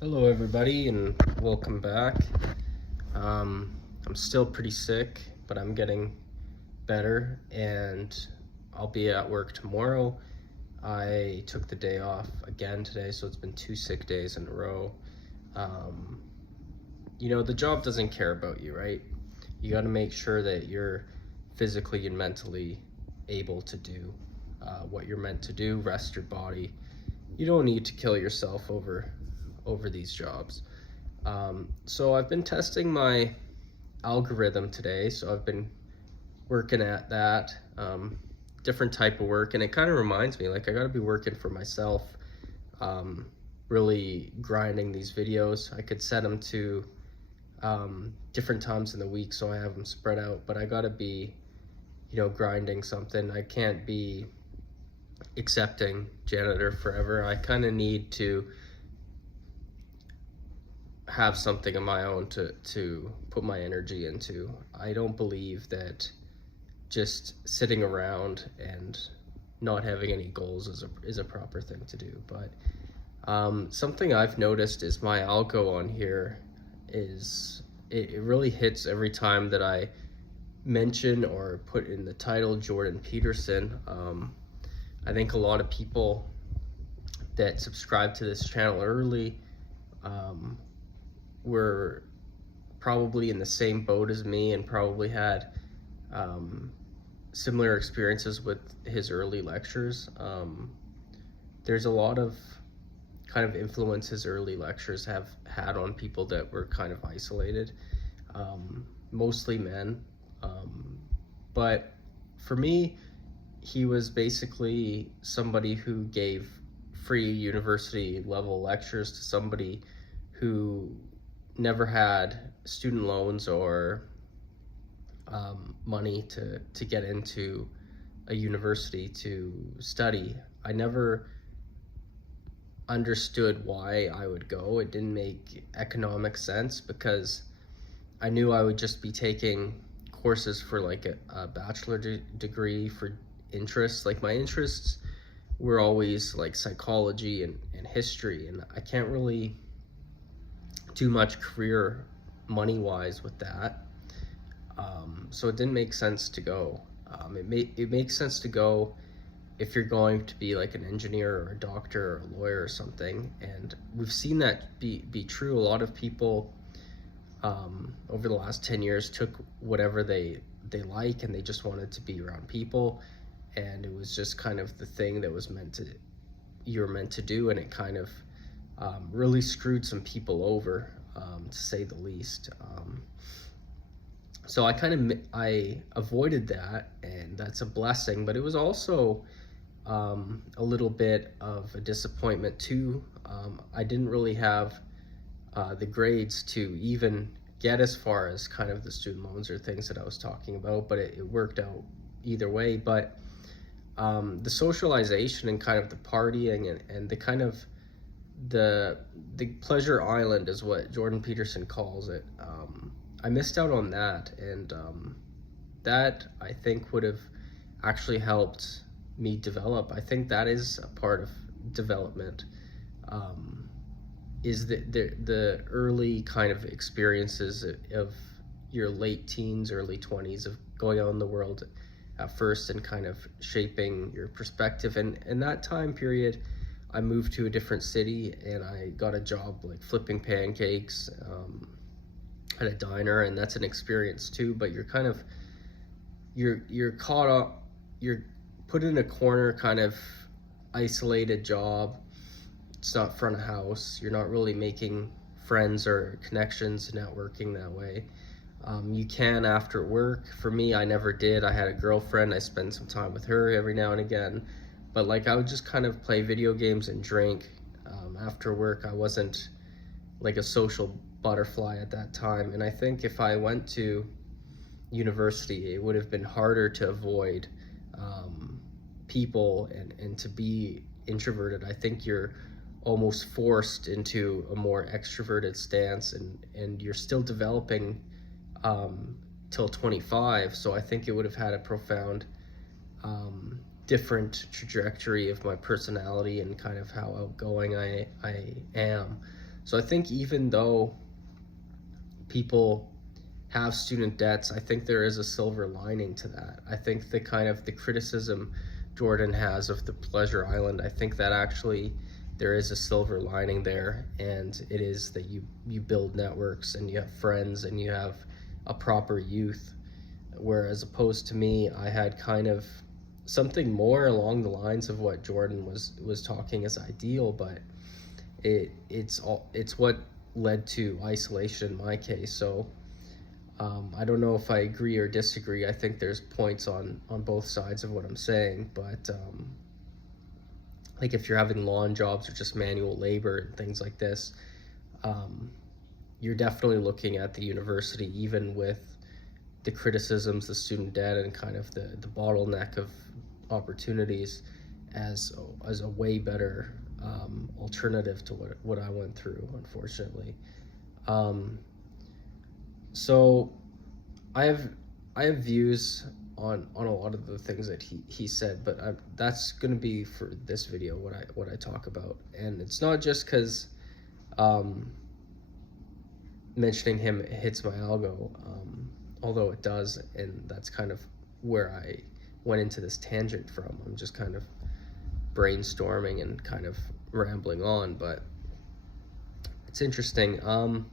Hello, everybody, and welcome back. I'm still pretty sick, but I'm getting better, and I'll be at work tomorrow. I took the day off again today, so it's been 2 sick days in a row. Um, the job doesn't care about you, right? You got to make sure that you're physically and mentally able to do what you're meant to do, rest your body. You don't need to kill yourself over these jobs. So I've been testing my algorithm today. So I've been working at that, different type of work, and it kind of reminds me like I got to be working for myself, um, really grinding these videos. I could set them to different times in the week so I have them spread out, but I got to be, grinding something. I can't be accepting janitor forever. I kind of need to have something of my own to put my energy into. I don't believe that just sitting around and not having any goals is a proper thing to do. But something I've noticed is my algo on here is it really hits every time that I mention or put in the title Jordan Peterson. I think a lot of people that subscribe to this channel early were probably in the same boat as me and probably had similar experiences with his early lectures. There's a lot of kind of influence his early lectures have had on people that were kind of isolated, mostly men. But for me, he was basically somebody who gave free university level lectures to somebody who never had student loans or money to get into a university to study. I never understood why I would go. It didn't make economic sense because I knew I would just be taking courses for like a bachelor degree for interests. Like my interests were always like psychology and history, and I can't really do much career money wise with that. So it didn't make sense to go. It makes sense to go if you're going to be like an engineer or a doctor or a lawyer or something. And we've seen that be true. A lot of people over the last 10 years took whatever they like and they just wanted to be around people. And it was just kind of the thing that was you were meant to do. And it kind of really screwed some people over, to say the least. So I avoided that, and that's a blessing. But it was also a little bit of a disappointment too. I didn't really have the grades to even get as far as kind of the student loans or things that I was talking about, but it worked out either way. But the socialization and kind of the partying and the kind of the pleasure island is what Jordan Peterson calls it. I missed out on that, and that I think would have actually helped me develop. I think that is a part of development, is the early kind of experiences of your late teens, early 20s of going out in the world at first and kind of shaping your perspective. And in that time period, I moved to a different city and I got a job like flipping pancakes at a diner, and that's an experience too. But you're kind of you're caught up, you're put in a corner, kind of isolated job. It's not front of house. You're not really making friends or connections, networking that way. You can after work. For me, I never did. I had a girlfriend. I spent some time with her every now and again. But like I would just kind of play video games and drink after work. I wasn't like a social butterfly at that time. And I think if I went to university, it would have been harder to avoid people and to be introverted. I think you're almost forced into a more extroverted stance, and you're still developing till 25. So I think it would have had a profound different trajectory of my personality and kind of how outgoing I am. So I think even though people have student debts, I think there is a silver lining to that. I think the kind of the criticism Jordan has of the Pleasure Island, I think that actually there is a silver lining there, and it is that you build networks and you have friends and you have a proper youth. Whereas opposed to me, I had kind of something more along the lines of what Jordan was talking as ideal, but it's what led to isolation in my case. So I don't know if I agree or disagree. I think there's points on both sides of what I'm saying, but like if you're having lawn jobs or just manual labor and things like this, you're definitely looking at the university, even with the criticisms, the student debt, and kind of the bottleneck of opportunities, as a way better alternative to what I went through, unfortunately. So I have views on a lot of the things that he said, but that's going to be for this video what I talk about. And it's not just because mentioning him hits my algo, although it does, and that's kind of where I went into this tangent from. I'm just kind of brainstorming and kind of rambling on, but it's interesting. I've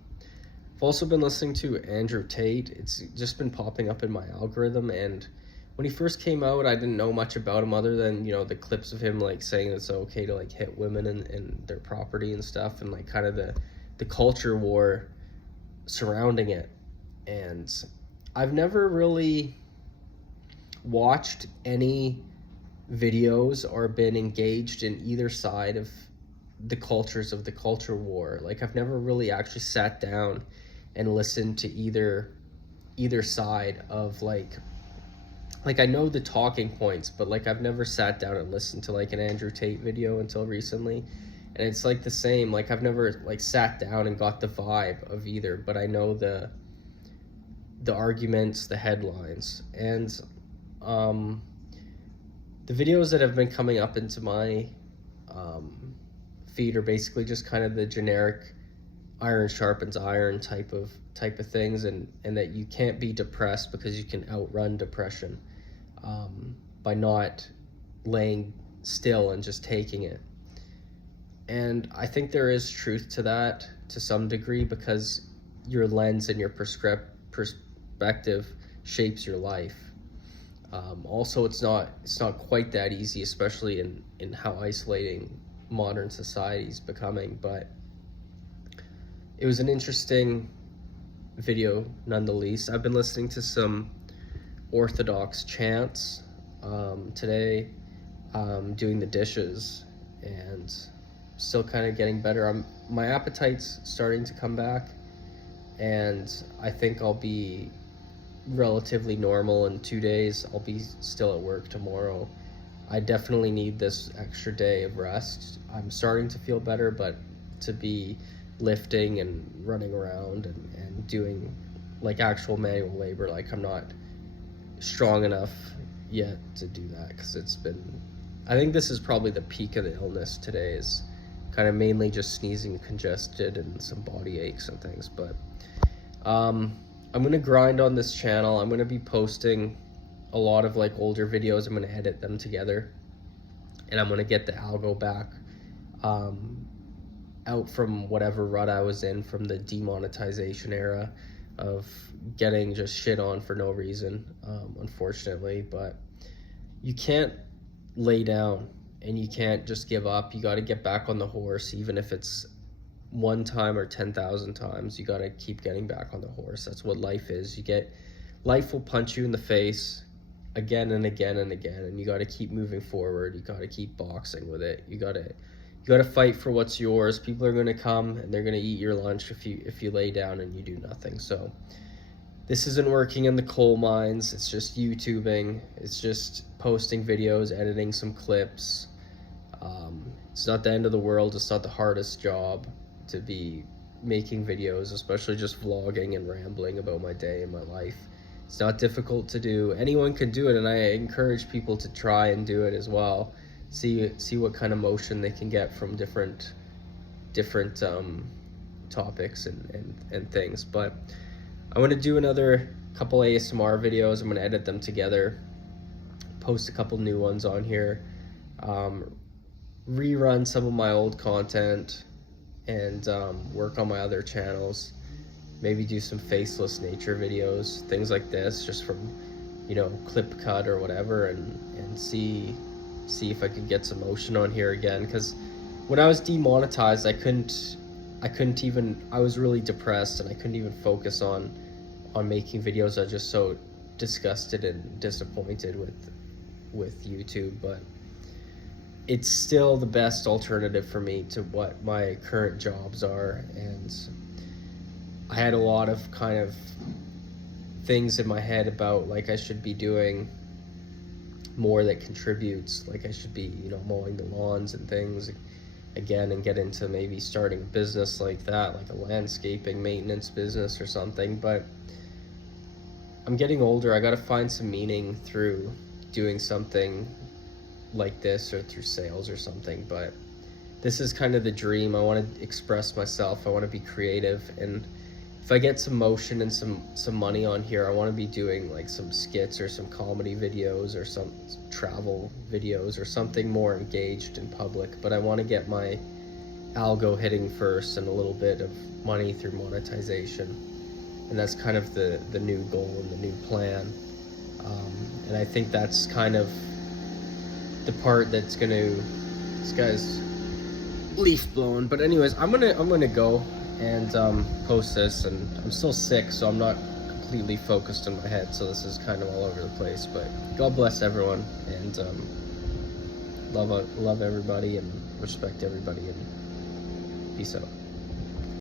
also been listening to Andrew Tate. It's just been popping up in my algorithm, and when he first came out, I didn't know much about him other than, you know, the clips of him like saying it's okay to like hit women and their property and stuff, and like kind of the culture war surrounding it. And I've never really watched any videos or been engaged in either side of the cultures of the culture war. Like I've never really actually sat down and listened to either side of like I know the talking points, but like I've never sat down and listened to like an Andrew Tate video until recently. And it's like the same, like I've never like sat down and got the vibe of either, but I know the arguments, the headlines, and the videos that have been coming up into my feed are basically just kind of the generic iron sharpens iron type of things, and that you can't be depressed because you can outrun depression by not laying still and just taking it. And I think there is truth to that to some degree, because your lens and your perspective shapes your life. Also, it's not quite that easy, especially in how isolating modern society is becoming. But it was an interesting video nonetheless. I've been listening to some Orthodox chants today, doing the dishes, and still kind of getting better. My appetite's starting to come back, and I think I'll be relatively normal in 2 days. I'll be still at work tomorrow. I definitely need this extra day of rest. I'm starting to feel better, but to be lifting and running around and doing like actual manual labor, like I'm not strong enough yet to do that, because I think this is probably the peak of the illness today, is kind of mainly just sneezing, congested, and some body aches and things. But I'm gonna grind on this channel. I'm gonna be posting a lot of like older videos. I'm gonna edit them together, and I'm gonna get the algo back out from whatever rut I was in from the demonetization era of getting just shit on for no reason, unfortunately. But you can't lay down, and you can't just give up. You got to get back on the horse, even if it's one time or 10,000 times. You got to keep getting back on the horse. That's what life is. Life will punch you in the face again and again and again, and you got to keep moving forward. You got to keep boxing with it. You got to fight for what's yours. People are going to come and they're going to eat your lunch if you lay down and you do nothing. So this isn't working in the coal mines. It's just YouTubing. It's just posting videos, editing some clips. It's not the end of the world. It's not the hardest job to be making videos, especially just vlogging and rambling about my day and my life. It's not difficult to do. Anyone can do it, and I encourage people to try and do it as well. See what kind of motion they can get from different topics and things. But I want to do another couple ASMR videos. I'm going to edit them together, post a couple new ones on here, rerun some of my old content, and work on my other channels. Maybe do some faceless nature videos, things like this, just from, clip cut or whatever, and see if I could get some motion on here again. Because when I was demonetized, I was really depressed, and I couldn't even focus on making videos. I was just so disgusted and disappointed with YouTube. But it's still the best alternative for me to what my current jobs are. And I had a lot of kind of things in my head about, like, I should be doing more that contributes, like I should be, mowing the lawns and things again, and get into maybe starting a business like that, like a landscaping maintenance business or something. But I'm getting older. I got to find some meaning through doing something like this, or through sales or something. But this is kind of the dream. I want to express myself. I want to be creative, and if I get some motion and some money on here, I want to be doing like some skits or some comedy videos or some travel videos or something more engaged in public. But I want to get my algo hitting first, and a little bit of money through monetization. And that's kind of the new goal and the new plan. And I think that's kind of the part that's this guy's leaf blowing. But anyways, I'm gonna go and post this, and I'm still sick, so I'm not completely focused in my head, so this is kind of all over the place. But God bless everyone, and love everybody, and respect everybody, and peace out.